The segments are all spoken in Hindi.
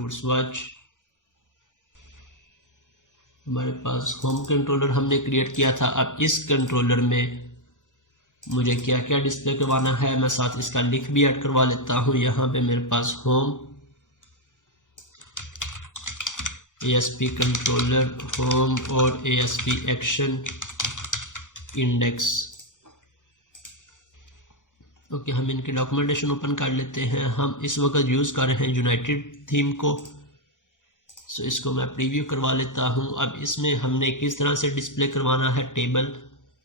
Boots watch. हमारे पास होम कंट्रोलर हमने क्रिएट किया था। अब इस कंट्रोलर में मुझे क्या क्या डिस्प्ले करवाना है, मैं साथ इसका लिंक भी ऐड करवा लेता हूँ। यहाँ पे मेरे पास होम ASP कंट्रोलर, होम और ASP एक्शन इंडेक्स। ओके, हम इनकी डॉक्यूमेंटेशन ओपन कर लेते हैं। हम इस वक्त यूज़ कर रहे हैं यूनाइटेड थीम को, सो इसको मैं प्रीव्यू करवा लेता हूँ। अब इसमें हमने किस तरह से डिस्प्ले करवाना है टेबल,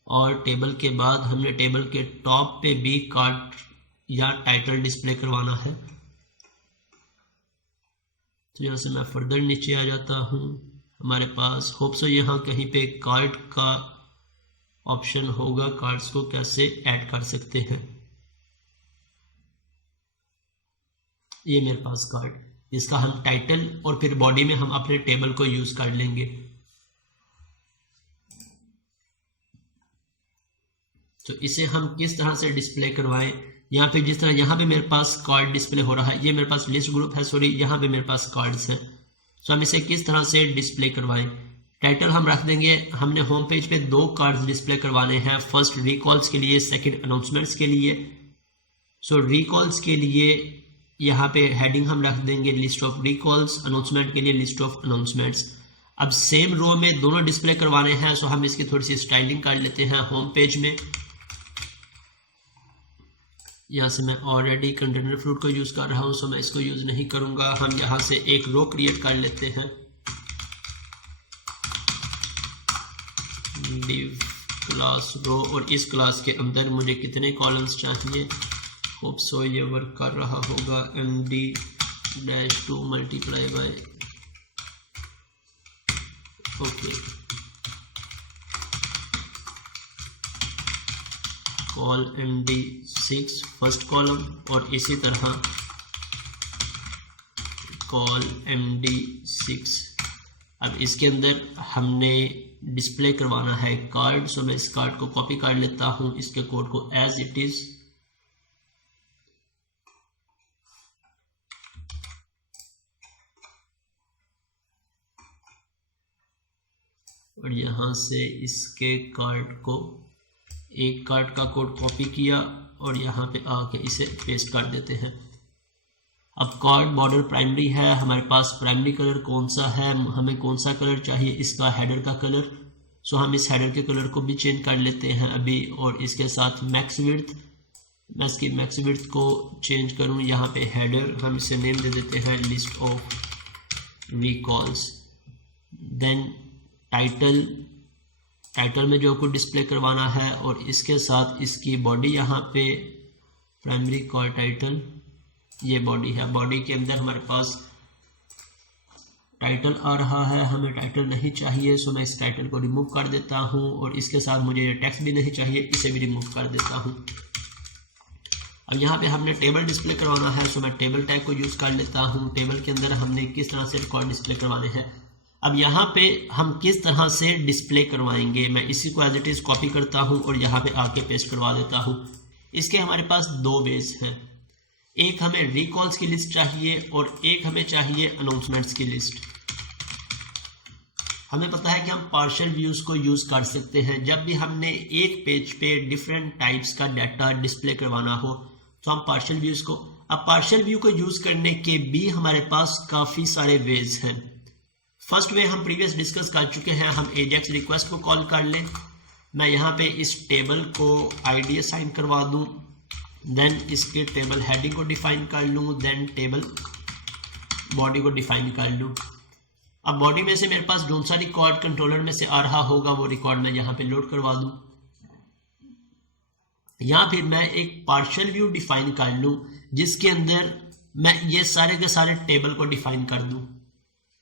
और टेबल के बाद हमने टेबल के टॉप पे भी कार्ड या टाइटल डिस्प्ले करवाना है। तो यहाँ से मैं फर्दर नीचे आ जाता हूँ। हमारे पास होप सो यहाँ कहीं पे कार्ड का ऑप्शन होगा, कार्ड्स को कैसे ऐड कर सकते हैं। ये मेरे पास कार्ड, इसका हम टाइटल और फिर बॉडी में हम अपने टेबल को यूज कर लेंगे। तो इसे हम किस तरह से डिस्प्ले करवाएं, यहाँ पे जिस तरह यहाँ पे मेरे पास कार्ड डिस्प्ले हो रहा है, ये मेरे पास लिस्ट ग्रुप है, सॉरी यहाँ पे मेरे पास कार्ड्स हैं। तो हम इसे किस तरह से डिस्प्ले करवाएं। टाइटल हम रख देंगे, हमने होम पेज पे 2 कार्ड्स डिस्प्ले करवाने हैं, फर्स्ट रिकॉल्स के लिए, सेकंड अनाउंसमेंट्स के लिए। सो रिकॉल्स के लिए यहाँ पे हेडिंग हम रख देंगे लिस्ट ऑफ रिकॉल्स, अनाउंसमेंट के लिए लिस्ट ऑफ अनाउंसमेंट्स। अब सेम रो में दोनों डिस्प्ले करवाने हैं, सो हम इसकी थोड़ी सी स्टाइलिंग कर लेते हैं होम पेज में। यहाँ से मैं ऑलरेडी कंटेनर फ्रूट को यूज़ कर रहा हूँ, सो मैं इसको यूज़ नहीं करूँगा। हम यहाँ से एक रो क्रिएट कर लेते हैं, डिव क्लास रो, और इस क्लास के अंदर मुझे कितने कॉलम्स चाहिए। होप सो ये वर्क कर रहा होगा। MD-2 multiply by, okay, call MD6 first column, और इसी तरह कॉल MD6। अब इसके अंदर हमने डिस्प्ले करवाना है कार्ड, सो मैं इस कार्ड को कॉपी कर लेता हूँ, इसके कोड को एज इट इज, और यहाँ से इसके कार्ड को, एक कार्ड का कोड कॉपी किया और यहाँ पे आके इसे पेस्ट कर देते हैं। अब कार्ड बॉर्डर प्राइमरी है, हमारे पास प्राइमरी कलर कौन सा है, हमें कौन सा कलर चाहिए, इसका हेडर का कलर। सो हम इस हेडर के कलर को भी चेंज कर लेते हैं अभी, और इसके साथ मैक्स विड्थ, मैं इसकी मैक्स विड्थ को चेंज करूँ। यहाँ पे हेडर हम इसे नेम दे देते हैं list of recalls. Then title में जो कुछ डिस्प्ले करवाना है, और इसके साथ इसकी बॉडी, यहाँ पे प्राइमरी कॉल टाइटल, ये बॉडी है, बॉडी के अंदर हमारे पास टाइटल आ रहा है, हमें टाइटल नहीं चाहिए, सो मैं इस टाइटल को रिमूव कर देता हूँ, और इसके साथ मुझे ये टेक्स्ट भी नहीं चाहिए, इसे भी रिमूव कर देता हूँ। अब यहाँ पे हमने टेबल डिस्प्ले करवाना है, सो मैं टेबल टैग को यूज़ कर लेता हूँ। टेबल के अंदर हमने किस तरह से रिकॉर्ड डिस्प्ले करवाने हैं। अब यहाँ पे हम किस तरह से डिस्प्ले करवाएंगे, मैं इसी को एज इट इज कॉपी करता हूँ और यहाँ पे आके पेस्ट करवा देता हूँ। इसके हमारे पास 2 वेज हैं, एक हमें रिकॉल्स की लिस्ट चाहिए और एक हमें चाहिए अनाउंसमेंट्स की लिस्ट। हमें पता है कि हम पार्शियल व्यूज को यूज कर सकते हैं जब भी हमने एक पेज पे डिफरेंट टाइप्स का डाटा डिस्प्ले करवाना हो, तो हम पार्शियल व्यूज को, अब पार्शियल व्यू को यूज करने के भी हमारे पास काफी सारे वेज हैं। फर्स्ट वे हम प्रीवियस डिस्कस कर चुके हैं, हम एजेक्स रिक्वेस्ट को कॉल कर लें। मैं यहाँ पे इस टेबल को आईडी असाइन करवा दूँ, देन इसके टेबल हेडिंग को डिफाइन कर लूँ, देन टेबल बॉडी को डिफाइन कर लूँ। अब बॉडी में से मेरे पास जो सा रिकॉर्ड कंट्रोलर में से आ रहा होगा वो रिकॉर्ड मैं यहाँ पे लोड करवा दूँ, या फिर मैं एक पार्शियल व्यू डिफाइन कर लूँ जिसके अंदर मैं ये सारे के सारे टेबल को डिफाइन कर दूँ।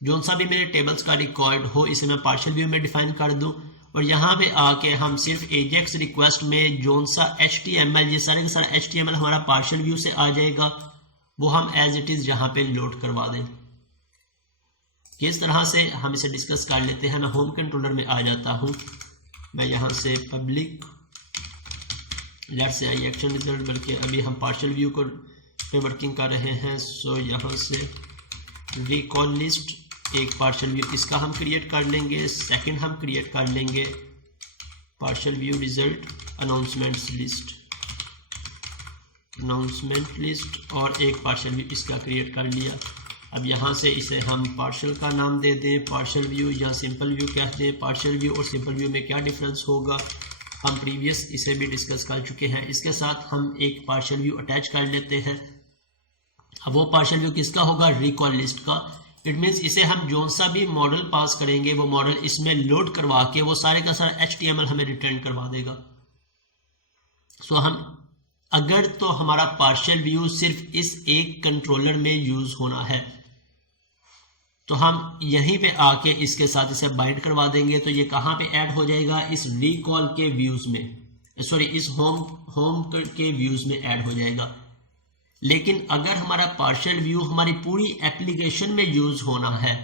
जो सा भी मेरे टेबल्स का रिकॉर्ड हो इसे मैं पार्शियल व्यू में डिफाइन कर दूं, और यहाँ पे आके हम सिर्फ एजेक्स रिक्वेस्ट में जो सा HTML, ये सारे का सारा HTML हमारा पार्शियल व्यू से आ जाएगा, वो हम एज इट इज यहाँ पे लोड करवा दें। किस तरह से हम इसे डिस्कस कर लेते हैं। मैं होम कंट्रोलर में आ जाता हूँ, मैं यहाँ से पब्लिक लेट से आई एक्शन रिजल्ट, बल्कि अभी हम पार्शियल व्यू को पे वर्किंग कर रहे हैं, सो यहाँ से रिकॉल लिस्ट, एक पार्शियल व्यू इसका हम क्रिएट कर लेंगे। सेकंड हम क्रिएट कर लेंगे partial view result announcements list, announcement list, और एक पार्शियल व्यू इसका क्रिएट कर लिया। अब यहाँ से इसे हम पार्शियल का नाम दे दें, पार्शियल व्यू या सिंपल व्यू कह दें। पार्शियल व्यू और सिंपल व्यू में क्या डिफरेंस होगा हम प्रीवियस इसे भी डिस्कस कर चुके हैं। इसके साथ हम एक पार्शियल व्यू अटैच कर लेते हैं। अब वो पार्शियल व्यू किसका होगा, रिकॉल लिस्ट का। इट मीन्स इसे हम जो सा भी मॉडल पास करेंगे वो मॉडल इसमें लोड करवा के वो सारे का सारा HTML हमें रिटर्न करवा देगा। सो हम अगर तो हमारा पार्शियल व्यू सिर्फ इस एक कंट्रोलर में यूज होना है तो हम यहीं पे आके इसके साथ इसे बाइंड करवा देंगे। तो ये कहाँ पे ऐड हो जाएगा, इस रिकॉल के व्यूज में, सॉरी इस होम के व्यूज में ऐड हो जाएगा। लेकिन अगर हमारा पार्शियल व्यू हमारी पूरी एप्लीकेशन में यूज होना है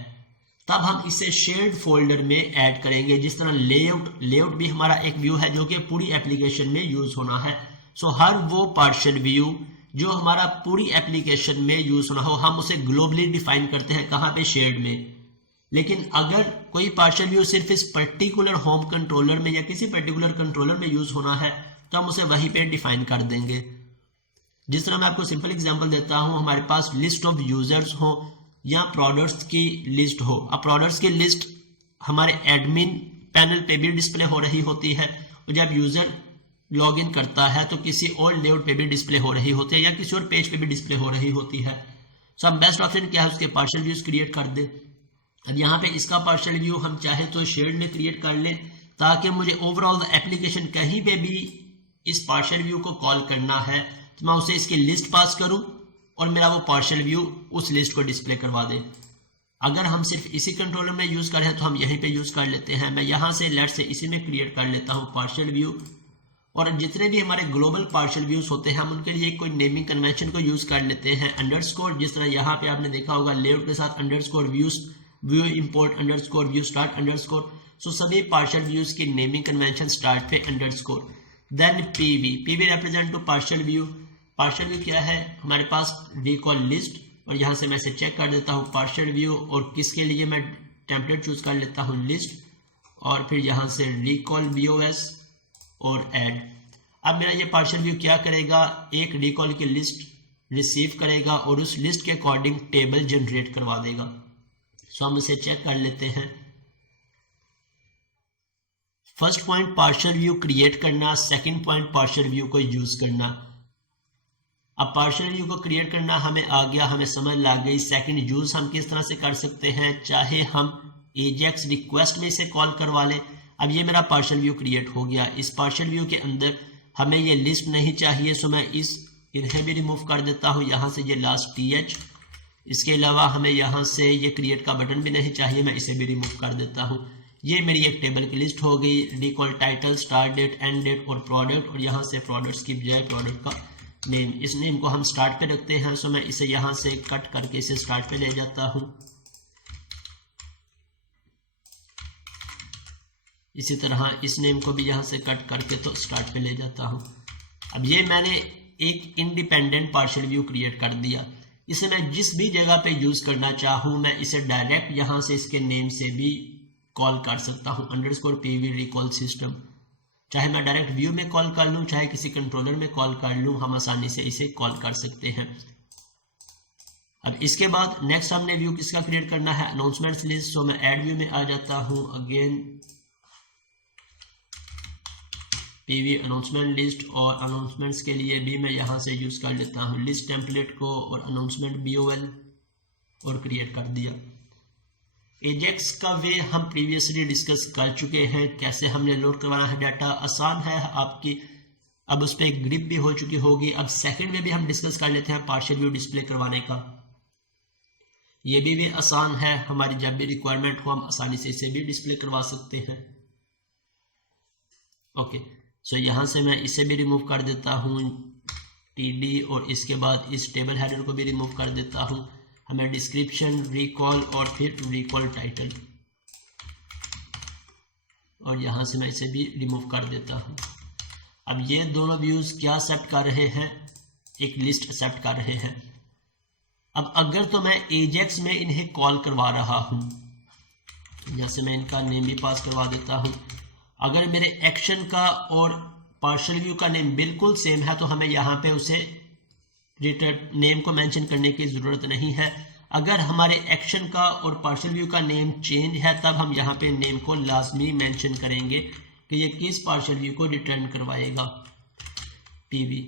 तब हम इसे शेयर्ड फोल्डर में ऐड करेंगे। जिस तरह लेआउट भी हमारा एक व्यू है जो कि पूरी एप्लीकेशन में यूज होना है। सो हर वो पार्शियल व्यू जो हमारा पूरी एप्लीकेशन में यूज होना हो हम उसे ग्लोबली डिफाइन करते हैं, कहाँ पे, शेयर्ड में। लेकिन अगर कोई पार्शियल व्यू सिर्फ इस पर्टिकुलर होम कंट्रोलर में या किसी पर्टिकुलर कंट्रोलर में यूज होना है तो हम उसे वहीं पे डिफाइन कर देंगे। जिस तरह मैं आपको सिंपल एग्जांपल देता हूं, हमारे पास लिस्ट ऑफ यूजर्स हो या प्रोडक्ट्स की लिस्ट हो। अब प्रोडक्ट्स की लिस्ट हमारे एडमिन पैनल पे भी डिस्प्ले हो रही होती है और जब यूजर लॉगिन करता है तो किसी और लेआउट पे भी डिस्प्ले हो रही होती है या किसी और पेज पे भी डिस्प्ले हो रही होती है। सो हम बेस्ट ऑप्शन क्या है, उसके पार्शियल व्यूज क्रिएट कर दे। अब यहाँ पे इसका पार्शियल व्यू हम चाहे तो शेयर्ड में क्रिएट कर लें ताकि मुझे ओवरऑल एप्लीकेशन कहीं पे भी इस पार्शियल व्यू को कॉल करना है तो मैं उसे इसकी लिस्ट पास करूं और मेरा वो पार्शियल व्यू उस लिस्ट को डिस्प्ले करवा दे। अगर हम सिर्फ इसी कंट्रोलर में यूज करें तो हम यहीं पे यूज कर लेते हैं। मैं यहाँ से लेट से इसी में क्रिएट कर लेता हूँ पार्शियल व्यू, और जितने भी हमारे ग्लोबल पार्शियल व्यूज होते हैं हम उनके लिए कोई नेमिंग कन्वेंशन को यूज कर लेते हैं, अंडरस्कोर। जिस तरह यहाँ पे आपने देखा होगा लेआउट के साथ underscore views, view import underscore, view start underscore. So सभी पार्शियल व्यूज की नेमिंग कन्वेंशन स्टार्ट पे underscore. Then PV represent to partial view. Partial view क्या है, हमारे पास रिकॉल लिस्ट, और यहाँ से मैं इसे चेक कर देता हूँ पार्शियल व्यू, और किसके लिए मैं टेम्पलेट चूज कर लेता हूँ लिस्ट, और फिर यहाँ से रिकॉल BOS और ऐड। अब मेरा ये पार्शियल व्यू क्या करेगा, एक रिकॉल की लिस्ट रिसीव करेगा और उस लिस्ट के अकॉर्डिंग टेबल जनरेट करवा देगा। सो हम इसे चेक कर लेते हैं। First point partial view create करना, सेकंड पॉइंट पार्शियल व्यू को यूज करना। अब पार्शियल व्यू को क्रिएट करना हमें आ गया, हमें समझ लग गई। सेकंड यूज हम किस तरह से कर सकते हैं, चाहे हम एजेक्स रिक्वेस्ट में इसे कॉल करवा लें। अब ये मेरा पार्शियल व्यू क्रिएट हो गया। इस पार्शियल व्यू के अंदर हमें ये लिस्ट नहीं चाहिए, सो मैं इन्हें भी रिमूव कर देता हूँ। यहाँ से ये लास्ट TH, इसके अलावा हमें यहाँ से ये क्रिएट का बटन भी नहीं चाहिए, मैं इसे भी रिमूव कर देता हूँ। ये मेरी एक टेबल की लिस्ट हो गई। Recall title, start date, end date और प्रोडक्ट, और यहाँ से प्रोडक्ट्स की बजाय प्रोडक्ट का नेम, इस नेम को हम स्टार्ट पे रखते हैं। सो मैं इसे यहाँ से कट करके इसे स्टार्ट पे ले जाता हूँ। इसी तरह इस नेम को भी यहाँ से कट करके तो स्टार्ट पे ले जाता हूँ। अब ये मैंने एक इंडिपेंडेंट पार्शियल व्यू क्रिएट कर दिया। इसे मैं जिस भी जगह पे यूज करना चाहूँ मैं इसे डायरेक्ट यहाँ से इसके नेम से भी कॉल कर सकता हूँ, _PV रिकॉल सिस्टम। चाहे मैं डायरेक्ट व्यू में कॉल कर लूँ, चाहे किसी कंट्रोलर में कॉल कर लूँ, हम आसानी से इसे कॉल कर सकते हैं। अब इसके बाद नेक्स्ट हमने व्यू किसका क्रिएट करना है, अनाउंसमेंट्स लिस्ट। सो मैं ऐड व्यू में आ जाता हूँ, अगेन PV अनाउंसमेंट लिस्ट, और अनाउंसमेंट्स के लिए भी मैं यहाँ से यूज कर लेता हूँ लिस्ट टेम्पलेट को और अनाउंसमेंट BOL, और क्रिएट कर दिया। एजेक्स का वे हम प्रीवियसली डिस्कस कर चुके हैं, कैसे हमने लोड करवाना है डाटा, आसान है आपकी। अब उस पर एक ग्रिप भी हो चुकी होगी। अब सेकंड में भी हम डिस्कस कर लेते हैं पार्शियल व्यू डिस्प्ले करवाने का। ये भी आसान है, हमारी जब भी रिक्वायरमेंट हो हम आसानी से इसे भी डिस्प्ले करवा सकते हैं। ओके, सो यहाँ से मैं इसे भी रिमूव कर देता हूँ TD, और इसके बाद इस टेबल हेडर को भी रिमूव कर देता हूँ। हमें डिस्क्रिप्शन, रिकॉल और फिर रिकॉल टाइटल, और यहाँ से मैं इसे भी रिमूव कर देता हूँ। अब ये दोनों व्यूज क्या एक्सेप्ट कर रहे हैं, एक लिस्ट एक्सेप्ट कर रहे हैं। अब अगर तो मैं एजेक्स में इन्हें कॉल करवा रहा हूं, जैसे मैं इनका नेम भी पास करवा देता हूं, अगर मेरे एक्शन का और पार्शियल व्यू का नेम बिल्कुल सेम है तो हमें यहाँ पे उसे रिटर्न नेम को मेंशन करने की ज़रूरत नहीं है। अगर हमारे एक्शन का और पार्शियल व्यू का नेम चेंज है तब हम यहाँ पे नेम को लाजमी मेंशन करेंगे कि ये किस पार्शियल व्यू को रिटर्न करवाएगा, पीवी।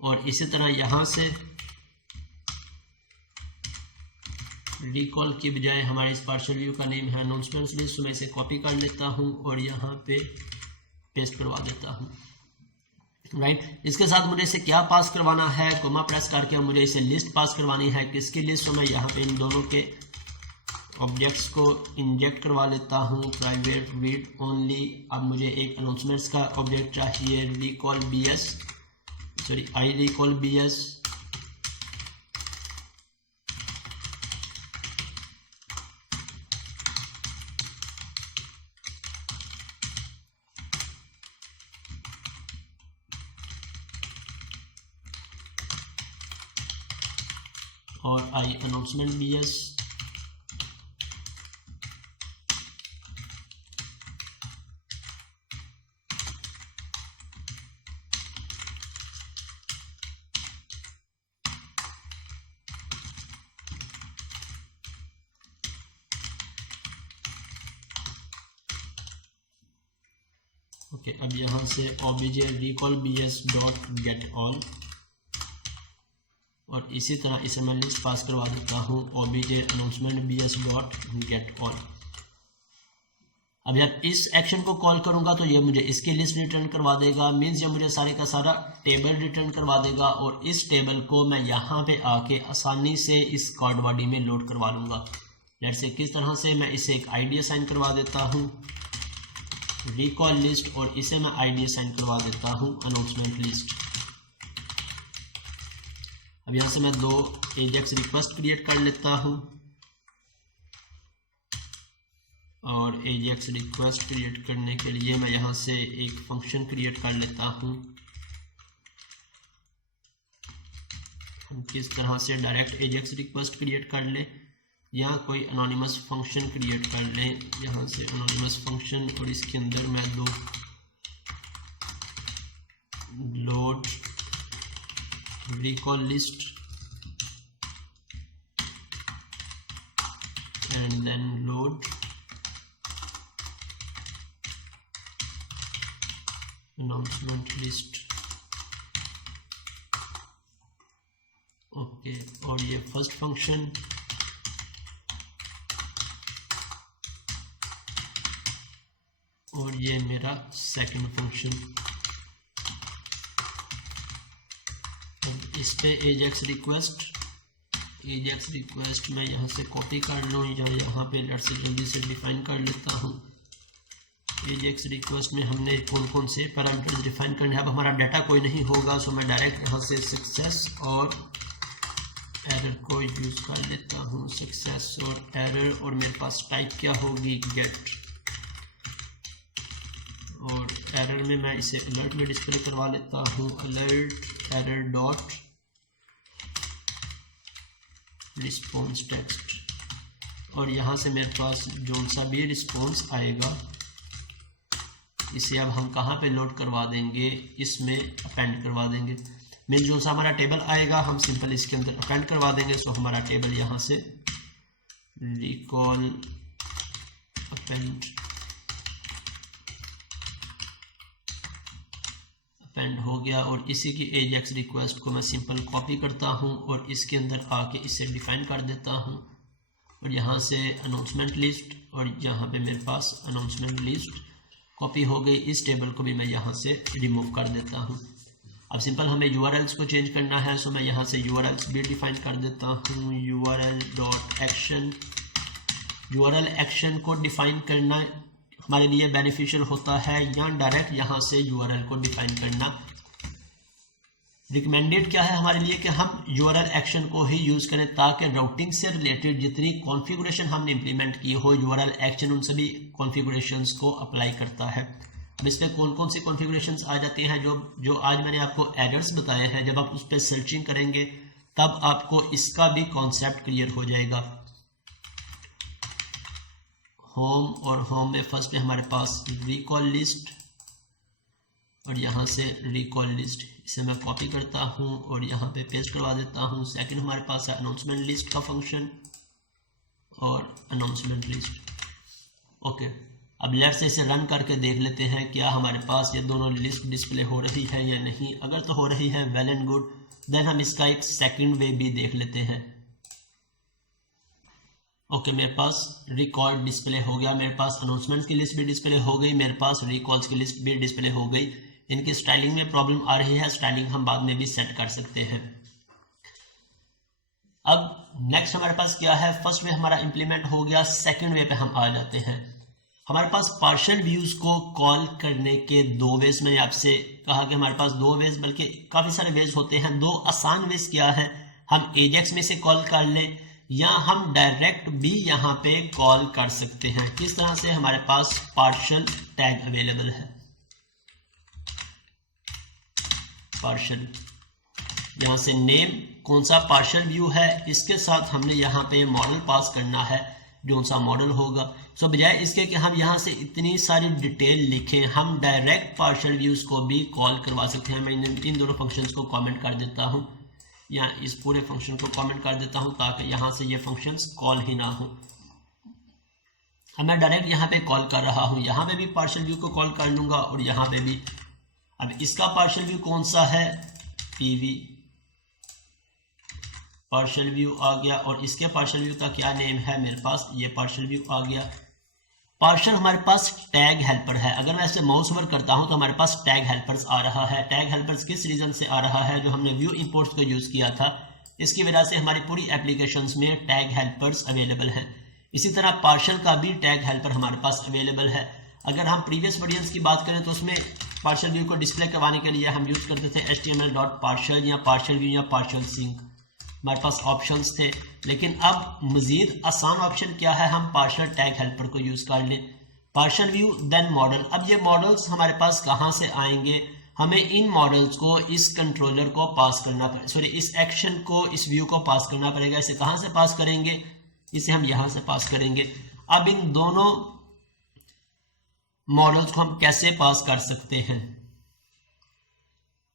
और इसी तरह यहाँ से रिकॉल की बजाय हमारे इस पार्शियल व्यू का नेम है अनाउंसमेंट्स लिस्ट, तो मैं इसे कॉपी कर लेता हूँ और यहाँ पे पेस्ट करवा देता हूँ, राइट। इसके साथ मुझे इसे क्या पास करवाना है, कोमा प्रेस करके मुझे इसे लिस्ट पास करवानी है। किसकी लिस्ट? तो मैं यहाँ पे इन दोनों के ऑब्जेक्ट्स को इंजेक्ट करवा लेता हूँ, प्राइवेट रीड ओनली। अब मुझे एक अनाउंसमेंट्स का ऑब्जेक्ट चाहिए, recall BS, sorry I recall BS, और आई अनाउंसमेंट BS। ओके, अब यहाँ से obj recall BS dot get all, और इसी तरह इसे मैं लिस्ट पास करवा देता हूँ obj announcement BS dot get all. अब जब इस एक्शन को कॉल करूंगा तो ये मुझे इसकी लिस्ट रिटर्न करवा देगा, मीन्स ये मुझे सारे का सारा टेबल रिटर्न करवा देगा, और इस टेबल को मैं यहाँ पे आके आसानी से इस कार्ड बॉडी में लोड करवा लूँगा। लेट्स से किस तरह से, मैं इसे एक ID असाइन करवा देता हूँ, रिकॉल लिस्ट, और इसे मैं ID असाइन करवा देता हूँ अनाउंसमेंट लिस्ट। अब यहाँ से मैं 2 एजेक्स रिक्वेस्ट क्रिएट कर लेता हूँ, और एजेक्स रिक्वेस्ट क्रिएट करने के लिए मैं यहाँ से एक फंक्शन क्रिएट कर लेता हूँ। हम किस तरह से डायरेक्ट एजेक्स रिक्वेस्ट क्रिएट कर लें, या कोई अनोनिमस फंक्शन क्रिएट कर लें, यहाँ से अनोनिमस फंक्शन, और इसके अंदर मैं 2 load recall list and then load announcement list। Okay, और ये फर्स्ट फंक्शन, और ये मेरा सेकंड फंक्शन। इस पे एजेक्स रिक्वेस्ट मैं यहाँ से कॉपी कर लूँ, या यहाँ पे लेट से जल्दी से डिफाइन कर लेता हूँ। एजेक्स रिक्वेस्ट में हमने कौन कौन से पैरामीटर्स डिफाइन करने हैं। अब हमारा डाटा कोई नहीं होगा, सो मैं डायरेक्ट यहाँ से सक्सेस और एरर को यूज़ कर लेता हूँ, सक्सेस और एरर, और मेरे पास टाइप क्या होगी, गेट, और एरर में मैं इसे अलर्ट में डिस्प्ले करवा लेता हूँ, alert error dot response text, और यहाँ से मेरे पास जो सा भी रिस्पॉन्स आएगा इसे अब हम कहाँ पे लोड करवा देंगे, इसमें अपेंड करवा देंगे। मीन जो सा हमारा टेबल आएगा हम सिंपल इसके अंदर अपेंड करवा देंगे। सो हमारा टेबल यहाँ से रिकॉल अपेंड हो गया, और इसी की एजेक्स रिक्वेस्ट को मैं सिंपल कॉपी करता हूँ और इसके अंदर आके इसे डिफाइन कर देता हूँ, और यहाँ से अनाउंसमेंट लिस्ट, और यहाँ पे मेरे पास अनाउंसमेंट लिस्ट कॉपी हो गई। इस टेबल को भी मैं यहाँ से रिमूव कर देता हूँ। अब सिंपल हमें URLs को चेंज करना है, सो मैं यहाँ से URLs भी डिफाइन कर देता हूँ, URL dot action. URL action को डिफाइन करना हमारे लिए बेनिफिशियल होता है, या डायरेक्ट यहाँ से URL को डिफाइन करना रिकमेंडेड क्या है हमारे लिए कि हम URL एक्शन को ही यूज़ करें, ताकि राउटिंग से रिलेटेड जितनी कॉन्फ़िगरेशन हमने इंप्लीमेंट की हो, URL एक्शन उन सभी कॉन्फ़िगरेशंस को अप्लाई करता है। अब इसमें कौन कौन सी कॉन्फ़िगरेशंस आ जाती हैं, जो आज मैंने आपको एरर्स बताए हैं। जब आप उस पर सर्चिंग करेंगे तब आपको इसका भी कॉन्सेप्ट क्लियर हो जाएगा। होम और होम में फर्स्ट में हमारे पास रिकॉल लिस्ट और यहाँ से रिकॉल लिस्ट, इसे मैं कॉपी करता हूँ और यहाँ पे पेस्ट करवा देता हूँ। सेकंड हमारे पास है अनाउंसमेंट लिस्ट का फंक्शन और अनाउंसमेंट लिस्ट। ओके, अब लेट्स से इसे रन करके देख लेते हैं क्या हमारे पास ये दोनों लिस्ट डिस्प्ले हो रही है या नहीं। अगर तो हो रही है वेल एंड गुड, देन हम इसका एक सेकंड वे भी देख लेते हैं। ओके, मेरे पास रिकॉर्ड डिस्प्ले हो गया, मेरे पास अनाउंसमेंट्स की लिस्ट भी डिस्प्ले हो गई, मेरे पास रिकॉल्स की लिस्ट भी डिस्प्ले हो गई। इनकी स्टाइलिंग में प्रॉब्लम आ रही है, स्टाइलिंग हम बाद में भी सेट कर सकते हैं। अब नेक्स्ट हमारे पास क्या है, फर्स्ट वे हमारा इंप्लीमेंट हो गया, सेकंड वे पे हम आ जाते हैं। हमारे पास पार्शियल व्यूज को कॉल करने के दो वेज, मैंने आपसे कहा कि हमारे पास दो वेज बल्कि काफी सारे वेज होते हैं। दो आसान वेज क्या है, हम एजेक्स में से कॉल कर लें या हम डायरेक्ट भी यहाँ पे कॉल कर सकते हैं। किस तरह से, हमारे पास पार्शियल टैग अवेलेबल है, पार्शियल, यहाँ से नेम कौन सा पार्शियल व्यू है, इसके साथ हमने यहाँ पे मॉडल पास करना है, जो सा मॉडल होगा। सो बजाय इसके कि हम यहाँ से इतनी सारी डिटेल लिखें, हम डायरेक्ट पार्शियल व्यूज को भी कॉल करवा सकते हैं। मैं इन दोनों फंक्शंस को कमेंट कर देता हूँ या इस पूरे फंक्शन को कमेंट कर देता हूँ ताकि यहाँ से ये फंक्शंस कॉल ही ना हो। अब मैं डायरेक्ट यहाँ पे कॉल कर रहा हूँ, यहाँ पे भी पार्शियल व्यू को कॉल कर लूंगा और यहाँ पे भी। अब इसका पार्शियल व्यू कौन सा है, पीवी पार्शियल व्यू आ गया और इसके पार्शियल व्यू का क्या नेम है, मेरे पास ये पार्शियल व्यू आ गया। पार्शियल हमारे पास टैग हेल्पर है, अगर मैं इसे माउस ओवर करता हूं तो हमारे पास टैग हेल्पर्स आ रहा है। टैग हेल्पर्स किस रीजन से आ रहा है, जो हमने व्यू इंपोर्ट्स को यूज किया था, इसकी वजह से हमारी पूरी एप्लीकेशंस में टैग हेल्पर्स अवेलेबल हैं। इसी तरह पार्शियल का भी टैग हेल्पर हमारे पास अवेलेबल है। अगर हम प्रीवियस वर्जन्स की बात करें तो उसमें पार्शियल व्यू को डिस्प्ले करवाने के लिए हम यूज करते थे HTML.partial या पार्शियल व्यू या पार्शियल सिंक, हमारे पास ऑप्शंस थे। लेकिन अब मजीद आसान ऑप्शन क्या है, हम पार्शियल टैग हेल्पर को यूज कर लें। Partial view then model. अब ये मॉडल्स हमारे पास कहाँ से आएंगे, हमें इन मॉडल्स को इस कंट्रोलर को पास करना सॉरी इस एक्शन को इस व्यू को पास करना पड़ेगा। इसे कहाँ से पास करेंगे, इसे हम यहाँ से पास करेंगे। अब इन दोनों मॉडल्स को हम कैसे पास कर सकते हैं,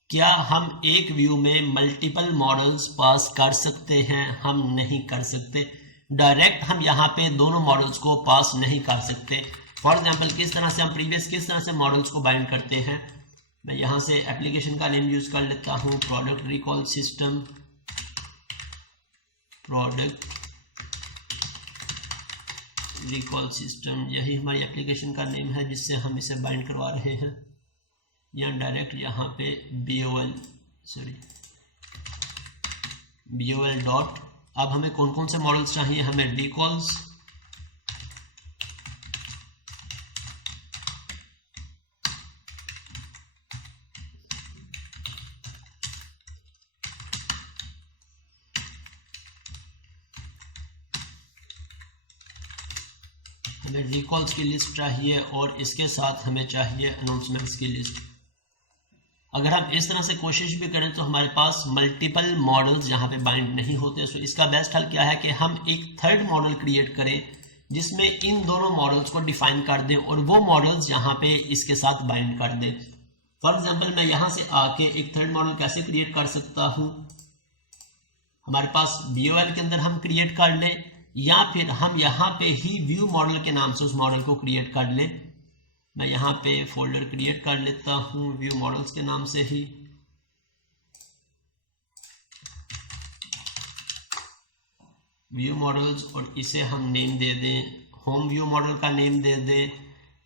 क्या हम एक व्यू में मल्टीपल मॉडल्स पास कर सकते हैं, हम नहीं कर सकते। डायरेक्ट हम यहाँ पे दोनों मॉडल्स को पास नहीं कर सकते। फॉर एग्जांपल किस तरह से हम प्रीवियस किस तरह से मॉडल्स को बाइंड करते हैं, मैं यहाँ से एप्लीकेशन का नेम यूज कर लेता हूँ, product recall system, product recall system, यही हमारी एप्लीकेशन का नेम है जिससे हम इसे बाइंड करवा रहे हैं। या डायरेक्ट यहाँ पे BOL डॉट। अब हमें कौन कौन से मॉडल्स चाहिए, हमें रिकॉल्स, हमें रिकॉल्स की लिस्ट चाहिए और इसके साथ हमें चाहिए अनाउंसमेंट्स की लिस्ट। अगर हम इस तरह से कोशिश भी करें तो हमारे पास मल्टीपल मॉडल्स यहाँ पे बाइंड नहीं होते। सो इसका बेस्ट हल क्या है कि हम एक थर्ड मॉडल क्रिएट करें जिसमें इन दोनों मॉडल्स को डिफाइन कर दें और वो मॉडल्स यहाँ पे इसके साथ बाइंड कर दें। फॉर एग्जांपल मैं यहाँ से आके एक थर्ड मॉडल कैसे क्रिएट कर सकता हूँ, हमारे पास BOL के अंदर हम क्रिएट कर लें या फिर हम यहाँ पे ही व्यू मॉडल के नाम से उस मॉडल को क्रिएट कर लें। मैं यहाँ पे फोल्डर क्रिएट कर लेता हूँ व्यू मॉडल्स के नाम से ही। व्यू मॉडल्स, और इसे हम नेम दे दें, होम व्यू मॉडल का नेम दे दें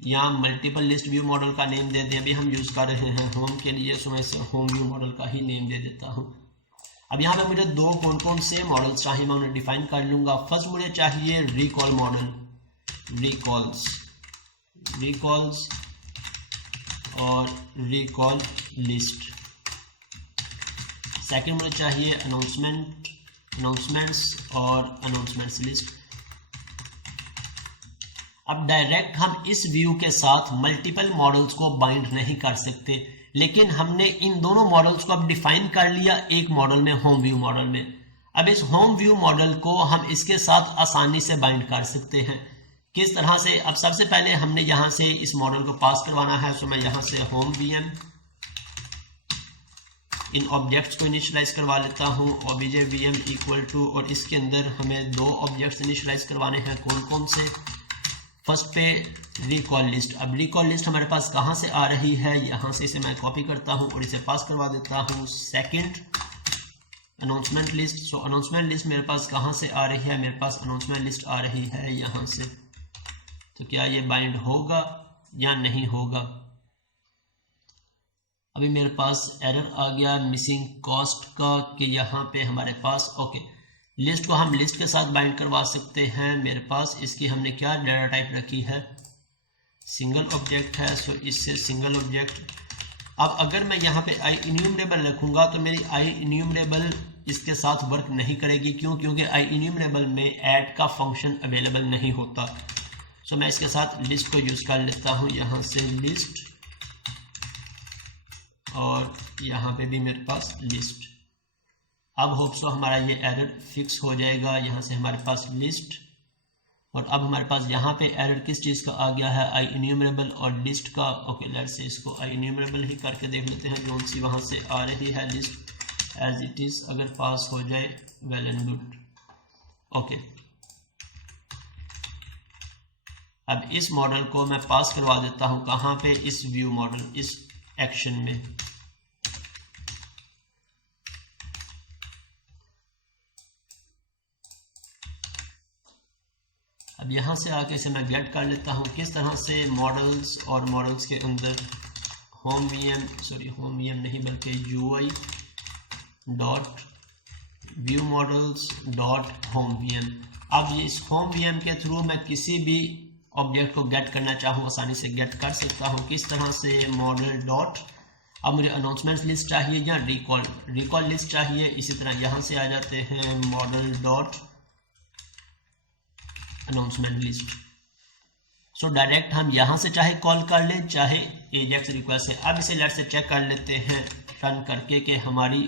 या मल्टीपल लिस्ट व्यू मॉडल का नेम दे दें। अभी हम यूज कर रहे हैं होम के लिए, सो मैं इसे होम व्यू मॉडल का ही नेम दे देता हूँ। अब यहाँ पे मुझे दो कौन कौन से मॉडल्स चाहिए मैं उन्हें डिफाइन कर लूंगा। फर्स्ट मुझे चाहिए रिकॉल मॉडल, रिकॉल्स और रिकॉल लिस्ट। सेकंड मुझे चाहिए अनाउंसमेंट्स और अनाउंसमेंट्स लिस्ट। अब डायरेक्ट हम इस व्यू के साथ मल्टीपल मॉडल्स को बाइंड नहीं कर सकते, लेकिन हमने इन दोनों मॉडल्स को अब डिफाइन कर लिया एक मॉडल में, होम व्यू मॉडल में। अब इस होम व्यू मॉडल को हम इसके साथ आसानी से बाइंड कर सकते हैं। किस तरह से? अब सबसे पहले हमने यहाँ से इस मॉडल को पास करवाना है। तो मैं यहाँ से होम वीएम इन ऑब्जेक्ट्स को इनिशियलाइज करवा लेता हूँ, ओबीजे वीएम इक्वल टू, और इसके अंदर हमें 2 ऑब्जेक्ट्स इनिशियलाइज करवाने हैं। कौन कौन से? फर्स्ट पे रिकॉल लिस्ट। अब रिकॉल लिस्ट हमारे पास कहाँ से आ रही है? यहाँ से इसे मैं कॉपी करता हूँ और इसे पास करवा देता हूँ। Second announcement list. So announcement list मेरे पास कहाँ से आ रही है? मेरे पास अनाउंसमेंट लिस्ट आ रही है यहाँ से। तो क्या ये बाइंड होगा या नहीं होगा? अभी मेरे पास एरर आ गया मिसिंग कॉस्ट का कि यहाँ पे हमारे पास ओके लिस्ट को हम लिस्ट के साथ बाइंड करवा सकते हैं। मेरे पास इसकी हमने क्या डाटा टाइप रखी है? सिंगल ऑब्जेक्ट है। सो इससे सिंगल ऑब्जेक्ट। अब अगर मैं यहाँ पे आई इन्यूमरेबल रखूँगा तो मेरी आई इन्यूमरेबल इसके साथ वर्क नहीं करेगी। क्यों? क्योंकि आई इन्यूमरेबल में ऐड का फंक्शन अवेलेबल नहीं होता। सो मैं इसके साथ लिस्ट को यूज़ कर लेता हूँ। यहाँ से लिस्ट और यहाँ पे भी मेरे पास लिस्ट। अब होप सो हमारा ये एरर फिक्स हो जाएगा। यहाँ से हमारे पास लिस्ट, और अब हमारे पास यहाँ पे एरर किस चीज़ का आ गया है? आई इन्यूमरेबल और लिस्ट का। ओके लेट्स से इसको आई इन्यूमरेबल ही करके देख लेते हैं जो सी वहाँ से आ रही है लिस्ट एज इट इज़। अगर पास हो जाए वेल एंड गुड। ओके अब इस मॉडल को मैं पास करवा देता हूँ कहाँ पे? इस व्यू मॉडल, इस एक्शन में। अब यहाँ से आके इसे मैं गेट कर लेता हूँ। किस तरह से? मॉडल्स और मॉडल्स के अंदर होम वीएम नहीं बल्कि UI dot view models dot home VM. अब ये इस होम वीएम के थ्रू मैं किसी भी ऑब्जेक्ट को गेट करना चाहूँ आसानी से गेट कर सकता हूँ। किस तरह से? मॉडल डॉट, अब मुझे अनाउंसमेंट लिस्ट चाहिए या रिकॉल लिस्ट चाहिए। इसी तरह यहाँ से आ जाते हैं model dot announcement list. So direct हम यहाँ से चाहे कॉल कर लें चाहे एजेक्स रिक्वेस्ट से। अब इसे लेट से चेक कर लेते हैं रन करके कि हमारी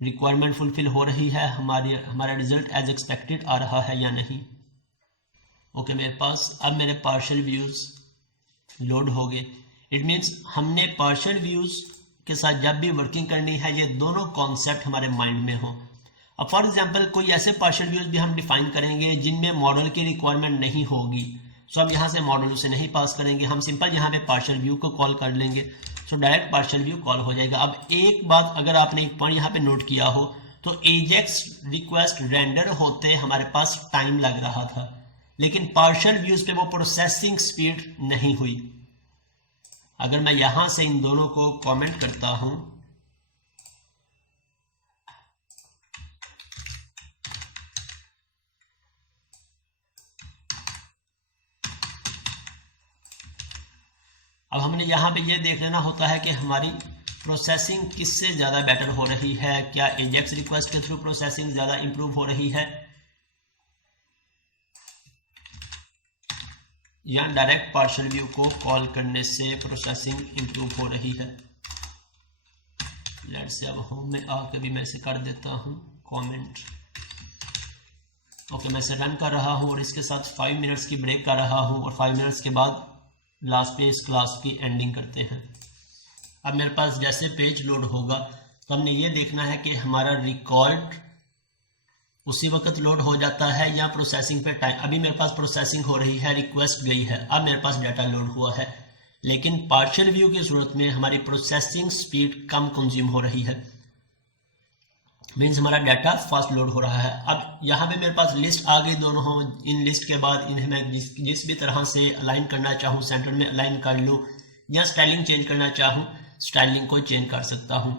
रिक्वायरमेंट फुलफिल हो रही है, हमारा रिजल्ट एज एक्सपेक्टेड आ रहा है या नहीं। ओके मेरे पास अब मेरे पार्शियल व्यूज़ लोड हो गए। इट मीन्स हमने पार्शियल व्यूज़ के साथ जब भी वर्किंग करनी है ये दोनों कॉन्सेप्ट हमारे माइंड में हो। अब फॉर एग्जांपल कोई ऐसे पार्शियल व्यूज़ भी हम डिफाइन करेंगे जिनमें मॉडल की रिक्वायरमेंट नहीं होगी। सो हम यहाँ से मॉडल उसे नहीं पास करेंगे, हम सिंपल यहाँ पे पार्शियल व्यू को कॉल कर लेंगे। So direct partial view call हो जाएगा। अब एक बात अगर आपने एक पॉइंट यहाँ पे नोट किया हो तो एजेक्स रिक्वेस्ट रेंडर होते हमारे पास टाइम लग रहा था, लेकिन पार्शियल व्यूज पे वो प्रोसेसिंग स्पीड नहीं हुई। अगर मैं यहां से इन दोनों को कमेंट करता हूं, अब हमने यहां पे ये देख लेना होता है कि हमारी प्रोसेसिंग किससे ज़्यादा बेटर हो रही है। क्या एजेक्स रिक्वेस्ट के थ्रू प्रोसेसिंग ज़्यादा इंप्रूव हो रही है या डायरेक्ट पार्शियल व्यू को कॉल करने से प्रोसेसिंग इंप्रूव हो रही है। लेट्स से अब होम में आके भी मैं इसे कर देता हूँ कमेंट। ओके मैं इसे रन कर रहा हूँ और इसके साथ 5 मिनट्स की ब्रेक कर रहा हूँ और 5 मिनट्स के बाद लास्ट पे इस क्लास की एंडिंग करते हैं। अब मेरे पास जैसे पेज लोड होगा तो हमने ये देखना है कि हमारा रिकॉर्ड उसी वक्त लोड हो जाता है या प्रोसेसिंग पे टाइम। अभी मेरे पास प्रोसेसिंग हो रही है, रिक्वेस्ट गई है, अब मेरे पास डाटा लोड हुआ है, लेकिन पार्शियल व्यू की सूरत में हमारी प्रोसेसिंग स्पीड कम कंज्यूम हो रही है, मीन्स हमारा डाटा फास्ट लोड हो रहा है। अब यहाँ पे मेरे पास लिस्ट आ गई दोनों हो, इन लिस्ट के बाद इन्हें मैं जिस भी तरह से अलाइन करना चाहूँ सेंटर में अलाइन कर लूँ या स्टाइलिंग चेंज करना चाहूँ स्टाइलिंग को चेंज कर सकता हूँ।